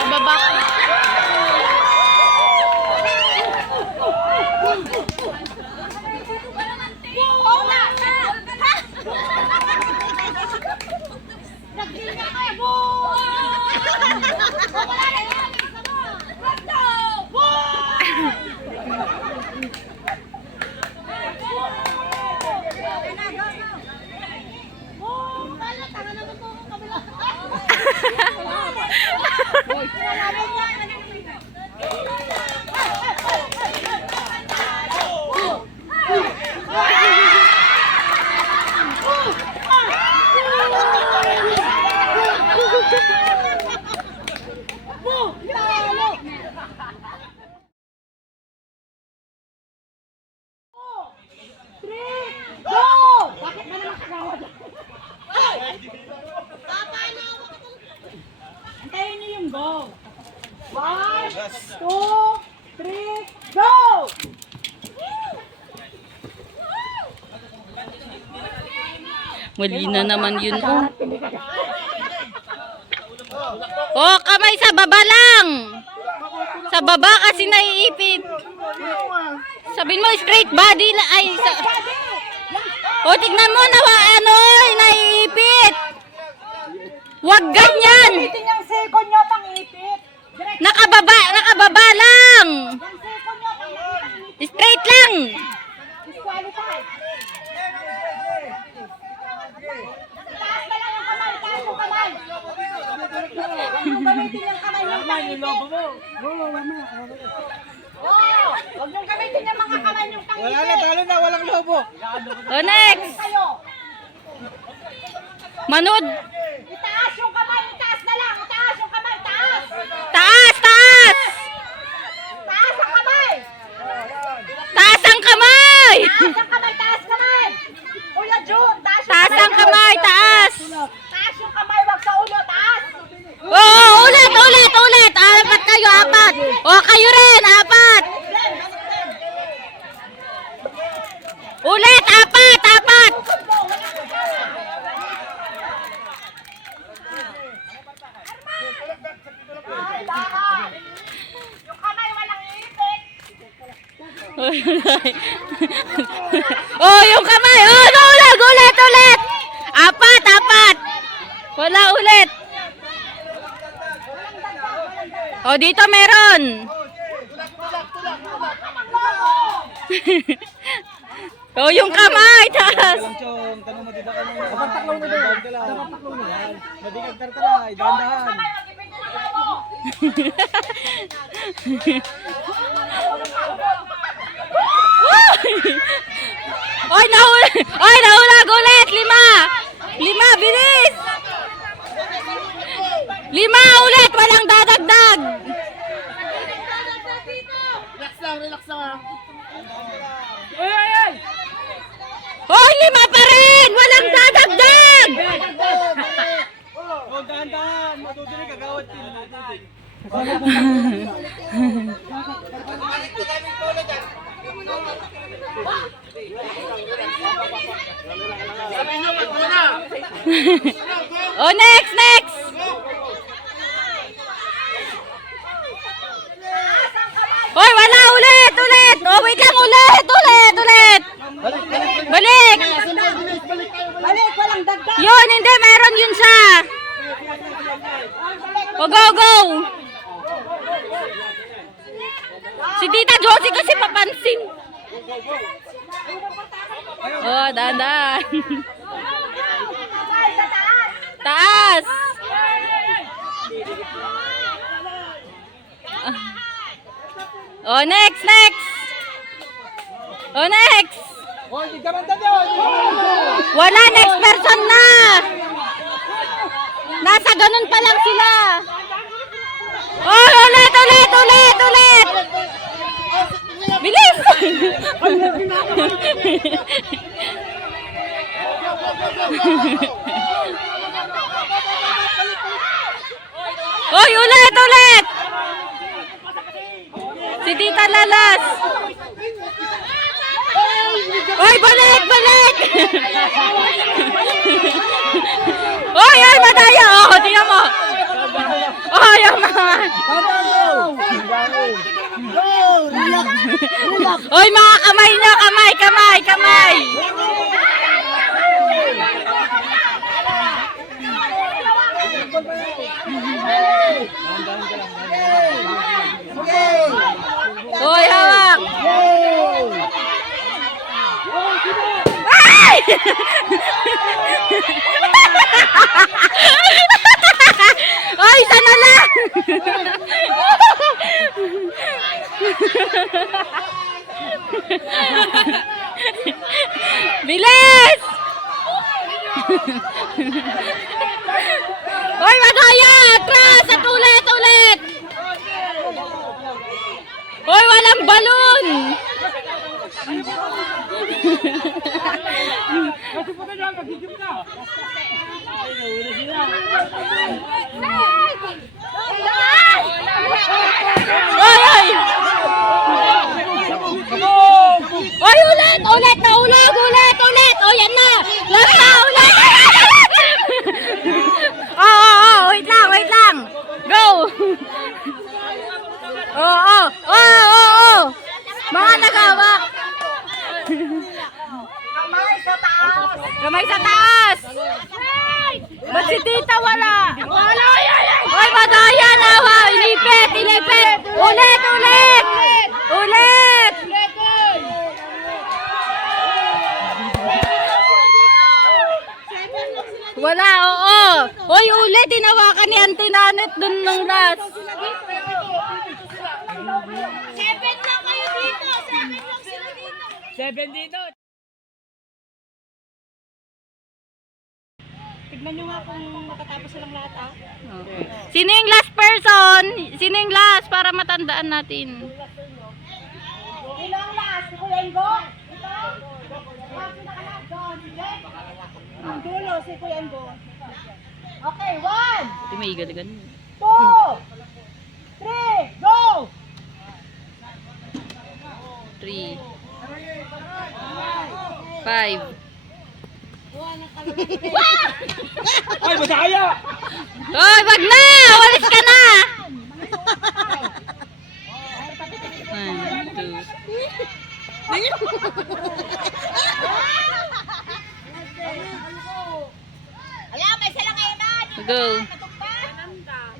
Pababa. Antayin niyo yung go. 1, 2, 3, go! Mali na naman yun. Oh, kamay sa baba lang. Sa baba kasi naiipit. Sabihin mo straight body la ay sa. Oh, tignan mo na ano, naiipit. Wag ganyan. Itin yung second nyo pang ipit. Nakababa lang. Yung second nyo pang ipit. Straight lang. Disqualified. Taas na lang yung kamay, taas yung kamay. Huwag gamitin yung kamay yung pang ipit. Oh, huwag nyung gamitin yung mga kamay yung pang ipit. Wala na, talo na, walang lobo. Oh, next. Kayo. Manood. Itaas yung kamay, itaas na lang. Itaas yung kamay, taas. Taas, taas. Taas ang kamay. Taas ang kamay. Taas ang kamay, taas kamay. Kuya Jun, taas yung Taas ang kamay, taas. Taas yung kamay, wag sa ulo, taas. Oo, ulit. Apat kayo, apat. O, kayo rin, apat. Ulit, apat. Ay, lahat. Yung kamay, walang ipit. Oh, yung kamay. Oh, ulit. Apat. Wala ulit. Oh, dito meron. Oh, yung kamay, taas. Chong, tanong mo dito ka nung taklong mo doon. Madigag tartaray, dahan-dahan. Kamay, wag ipit yung kamay. Oy, nahula ulit. 5, bilis. 5 ulit, walang dadagdag. Relax lang. Hoy, 5 pa rin, walang dadagdag. Oh, dahan-dahan, matutuloy kagawad din. Oh, next. Hoy, wala ulit. Oh, wait lang, ulit. Balik. Balik, walang dagdag. Yun, hindi, meron yun siya. Oh, go. Si Tita Josie kasi papansin. Oh, dahan. Kamay sa taas. Taas. Oh, next. Oh, hindi ka man doon. Wala, next person na. Nasa ganun pa lang sila. Oh, ulit. Bilis. Oy, ulit. Si Tita Lalas. Oy, balik. Oy, madaya. Oh, tingnan mo. Oy, mga kamay nyo, kamay, kamay, kamay. Dahan-dahan ka lang. Hoy, hawak. Ay! Ay, sana lang. Bilis! Hoy, madaya! Atras! At ulit, ulit! Hoy, walang balon! Hoy, hoy! Hoy, ulit! Ulit! Nahulog! Ulit! Ulit! O, yan na! Last na! Ulit! Wait lang! Wait lang! Go! Mga nagawak! Kamay sa taas. Kamay sa taas! Ba't si tita wala? Wala! Hoy, madaya na! Ilipit! Ilipit! Ulit! Ulit! Ulit! Wala, oo. Hoy, ulit. Tinawakan ni Auntie Nanet dun ng last. 7 lang kayo dito. 7 lang sila dito. 7 dito. Tignan nyo nga kung matatapos silang lahat ah. Sino yung last person? Sino yung last para matandaan natin? Sino ang last? Si Kuya Ingo? Ito? Ang pinakalas doon. Sige. Ang dulo si Kuya Ingo. Okay, 1, Ito may igaligan. 2, 3, go! 3 5 Ay, madaya! Hoy, wag na! Walis ka na! 1, 2 Ayan, may silang kainan. Go!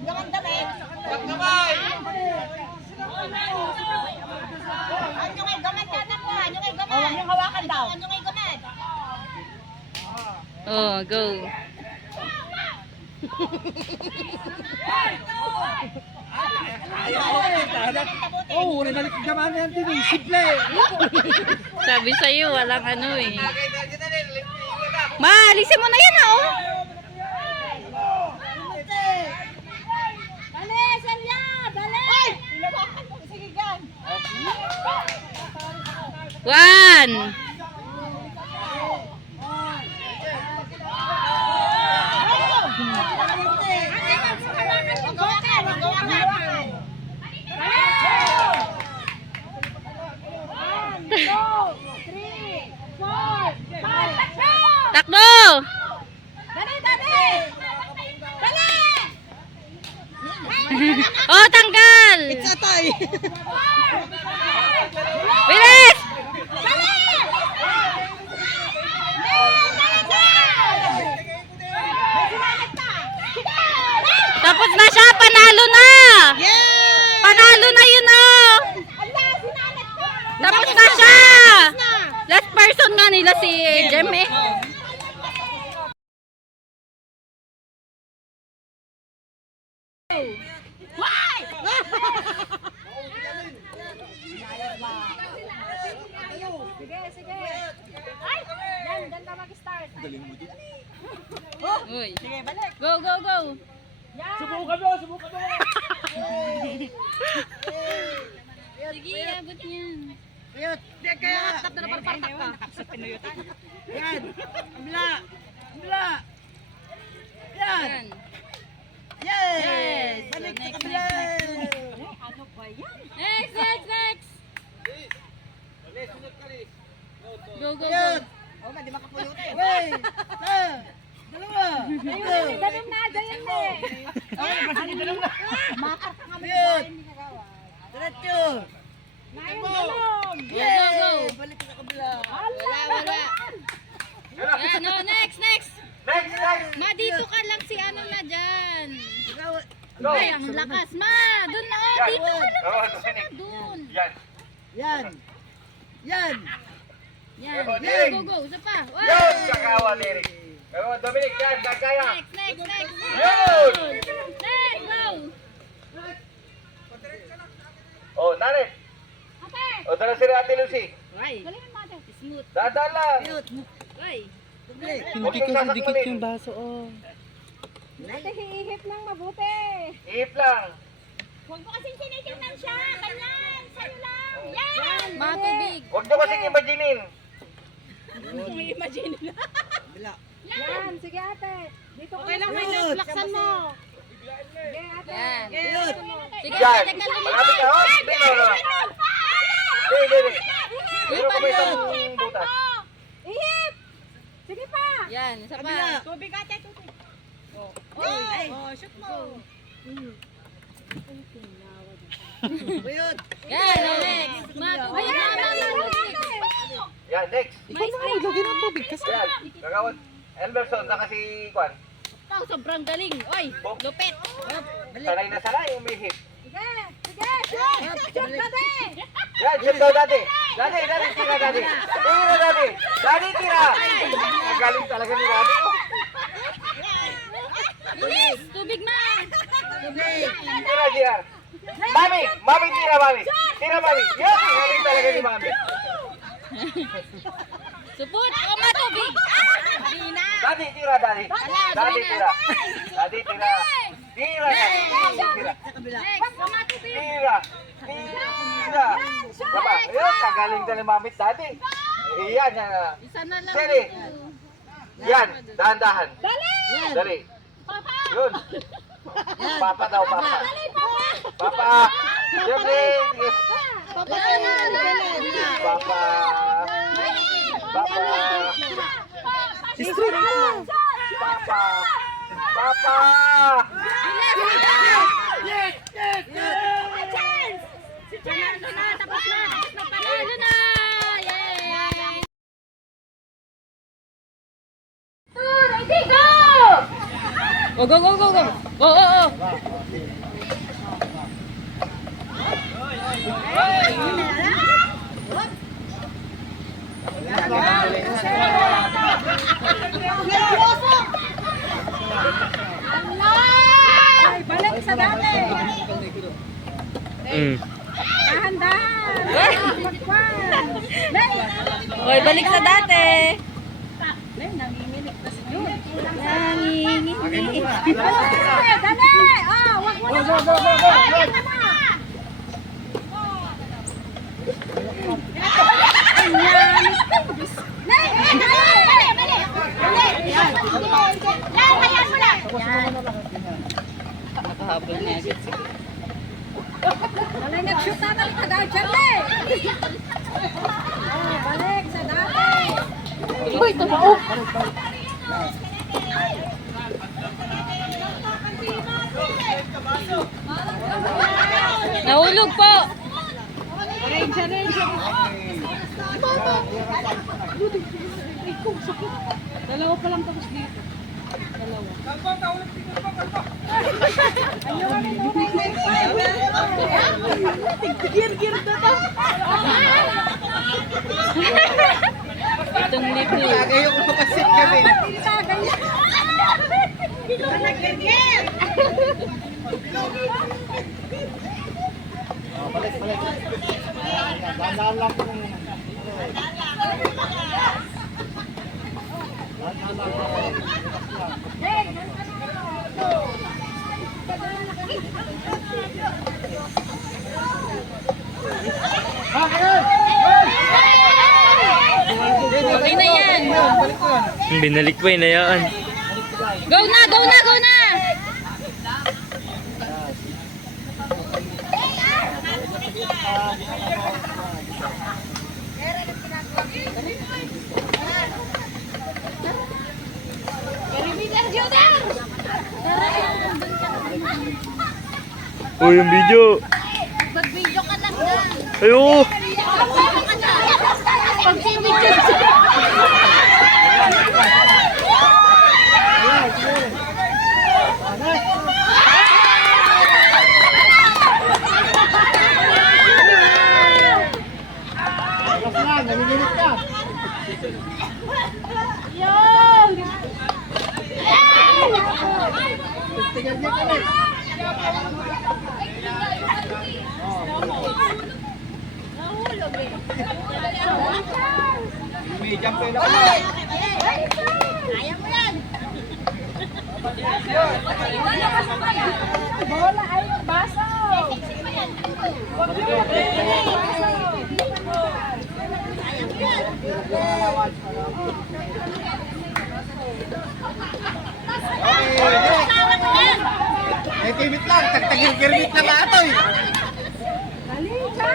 Yung ang damit. Ano ngay gamat ka na po? Ano ngay gamat? Huwag yung hawakan daw. Ano ngay gamat? Oh, go! Oh, nagalit ka naman yan, Tini. Simple. Sabi sa'yo, walang ano eh. Ma, alisin mo na yan oh! Dali, Celia! Dali! Ay! Ilawakan mo. Sige, gan. 1 Takbo! Dali, dali! Dali! Oh, tanggal! It's a tie! Bilis! Dali! Tapos na siya, panalo na! Panalo na yun oh! Tapos na siya! Last person nga nila si Jem eh. Sige, sige. Ay! Yan ka mag-start. Uy. Sige, balik. Go, go, go! Yan. Subukan mo, subukan mo. Sige, abot niyan. Kaya tap na naparpartak ka. Sa pinuyutan. Yan. Ambla. Ambla. Yan. Yan. Yes. Yes. Balik So, sa next, kabila. next, Ano ba yan? Next, next, next! Go, go, go! Yan. Oh, hindi makapuyutin. Wait. Dalawa. Dalim na, dalim na. Ay, basta dalim na. Makar ka nga ba? Hindi nagawa. Diretso. Naayong galong. Go. Balik sa kabila. Wala. Yan, oh, next. Next. Ma, dito ka lang si ano na dyan. Go. Ay, ang lakas. Ma, dun na. Dito ka lang. Oh, Dun. Yan. Yan. Yan. Yan. Direk. Go. Isa pa. Wow. Yun, kakawa, Derek. Pero Dominic, yan, gagaya. Next. Yun. Next, go. Oh, Naret. Ate. O, dala si Ate Lucy. Ay. Galingan mo ate. Smooth. Dadaan lang. Ay. Huwag yung sasakmalin. baso, oh. Ate, hihip ng mabuti. Ihip lang. Huwag mo kasing tinitingnan siya. Ganyan. Sa'yo lang. Yan. Ma, tubig. Huwag nyo kasing imaginin. Bila. Yan. Sige ate. Dito ka lang. Yun. Laksan mo. Sige ate. Yan. Yun. Sige, Yan. teka lang. Malapit ka. Oh, dito. Dito. Meron ka ba isang butas? Ihip. Sige pa. Yan, isa pa. Kabila. Tubig ate. Tubig. Ay. Shoot mo. Ayun. Yan, oh, next. Ma, tubig. Yan, next. Mais, Lagyan ng tubig kasi. Yan. Gagawin. Elmerson, saka si Kwan. Ikaw, sobrang galing. Oy, lupit. Sanay na sanay, umihip. Sige. Sige. Shoot. Shoot ate. Yan, shoot daw dati. Dati, tira dati. Tira dati. Dati, tira. Ang galing talaga ni dati. Bilis, tubig ma. Tira, JR. Mami, tira, mami. Tira, mami. Yan, ang galing talaga ni mami. Supot, o ma, tubig. Dina. Dati, tira, dati. Dati, tira. Dati, tira. Tira, dati. Tira. Sa kabila. Next, o ma, tubig. Tira. Tira. Diba? Ayun, ang galing talaga ni mami dati. Yan, yan. Isa na lang. Seri. dito. Yan, dahan-dahan. Dali. Dali. Papa. Yun. Papa daw, papa. Dali papa. Papa. Siyempre. Papa. Papa. Papa. Papa. Papa. Panalo na, tapos na. Panalo na. Yay! Ready, go! Go. Go. Ay, balik sa dati. Dahan-dahan. Magkwan. Oy, balik sa dati. Nanginginig na si Nanginginig. Dali! Oh, wag mo na. Go. Yan na na. Nakahabol na agad si Balik, nag-shoot na balik ka daw, Charlie! Oh, balik sa dati! Uy, totoo. Nahulog po. Dalawa pa lang tapos dito. Gir-gir na to. Itong lipo. Ayaw ko makasit kami. Nag-gir-gir. Balik. Dahan-dahan lang po. Okay na yan. Binalik pa yun, ayaan. Go na. Uy, yung video. Mag-video ka lang na. Ayo! Tapos na, namiminit ka. Yun! Tingnan niya ka rin. May jump na ka. Kaya mo yan! Bola ay baso! May kimit lang, tagtagil-kirmit na nga ito eh. Dali ka!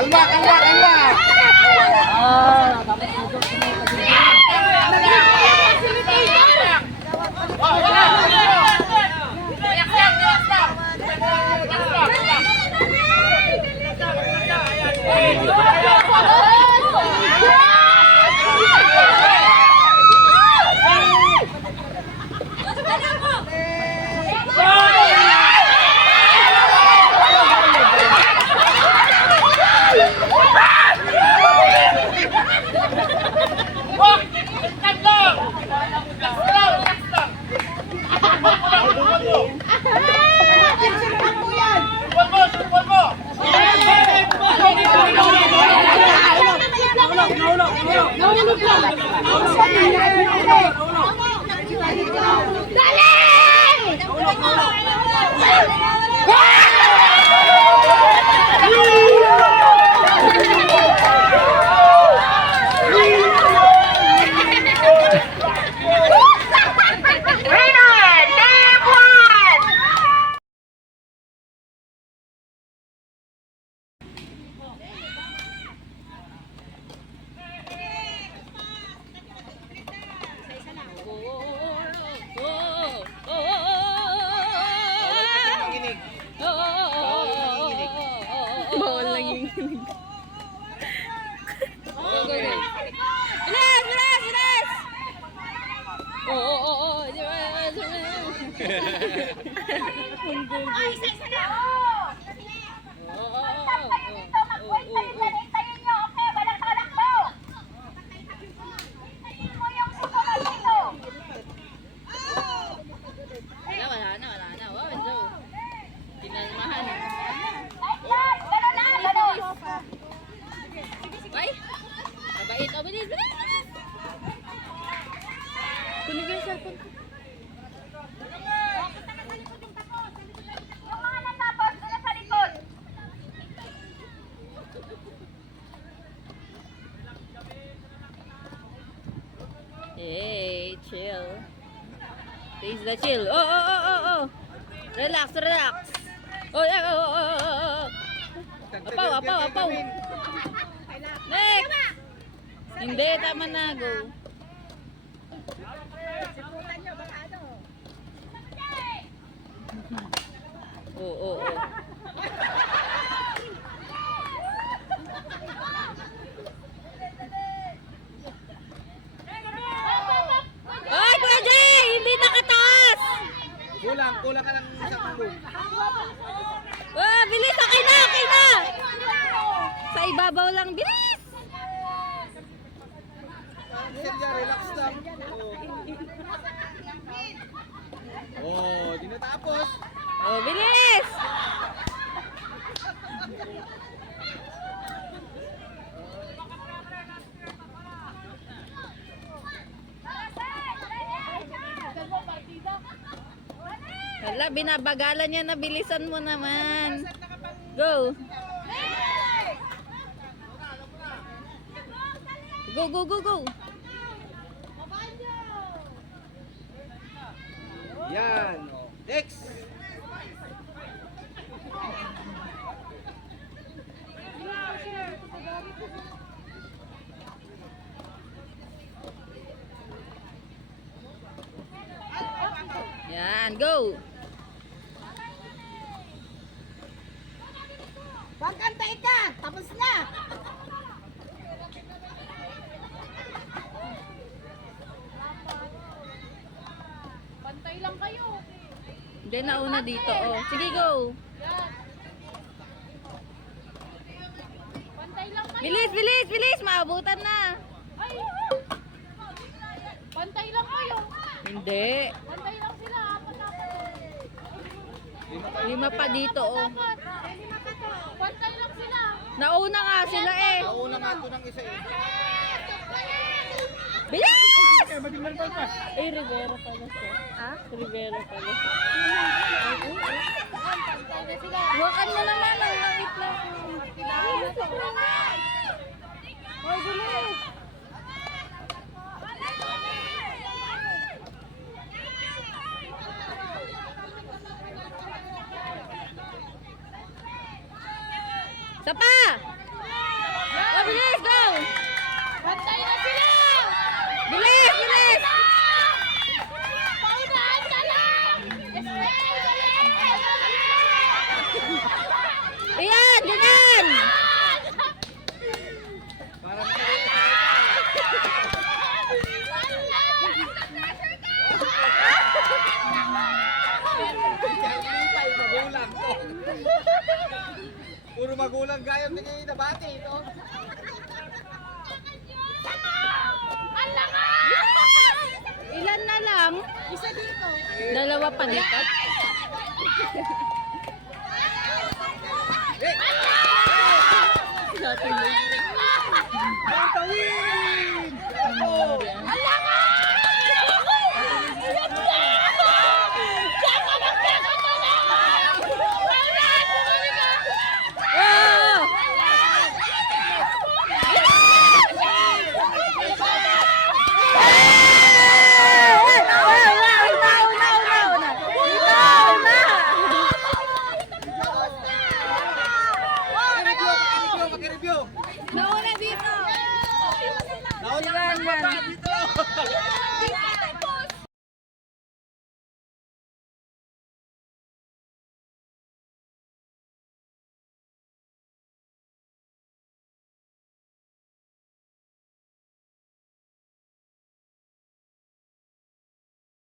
Kalma, kalma, kalma. Bawal lang yung Bilis! Bilis! Bilis! Oo. Ay, isa na! Wala na. Wow, so. Pinalmahan. Ay! Mabait. Oh, bilis! Kunin ko yung cellphone ko. Yung mga natapos, sila sa likod. Hey, chill. Taste the chill. Oh. Relax. Oh, yeah. Oh. Apaw. Next! Hindi, tama na. Go. Oo. Ay, Kuya Jay! Hindi nakataas! Kulang ka lang sa pulong. Oh, bilis! Okay na! Sa ibabaw lang, bilis! Silya, relax lang. Oh, di natapos. Oh, bilis! Wala, binabagalan niya na. Bilisan mo naman. Go. Go, go, go, go. Yan. Next. Yan, go. Pagkantay ka! Tapos na! Pantay lang kayo. Hindi, nauna dito. Oh. Sige, go. Pantay lang kayo. Bilis, bilis, bilis. Maabutan na. Ay! Pantay lang kayo. Hindi. Pantay lang sila. Apat-apat. 5 pa dito, oh. Pantay lang sila. Nauna nga sila eh. Nauna nga ito ng isa eh. Bilis! Kaya maging pa. Eh, Rivera pala siya. Ha? Rivera pala siya. Pantay na sila. Huwakan mo naman ang langit lang. Hoy, bilis! Isa pa! Oh, bilis, go! Pantay na sila! Bilis, bilis! Paunahan ka lang! Stay! Ayan, ganyan! Parang magulang to. Puro magulang gayam na kayo nabati ito. Ilan na lang? Isa dito. 2 pa dito. Tawin! Ano yan?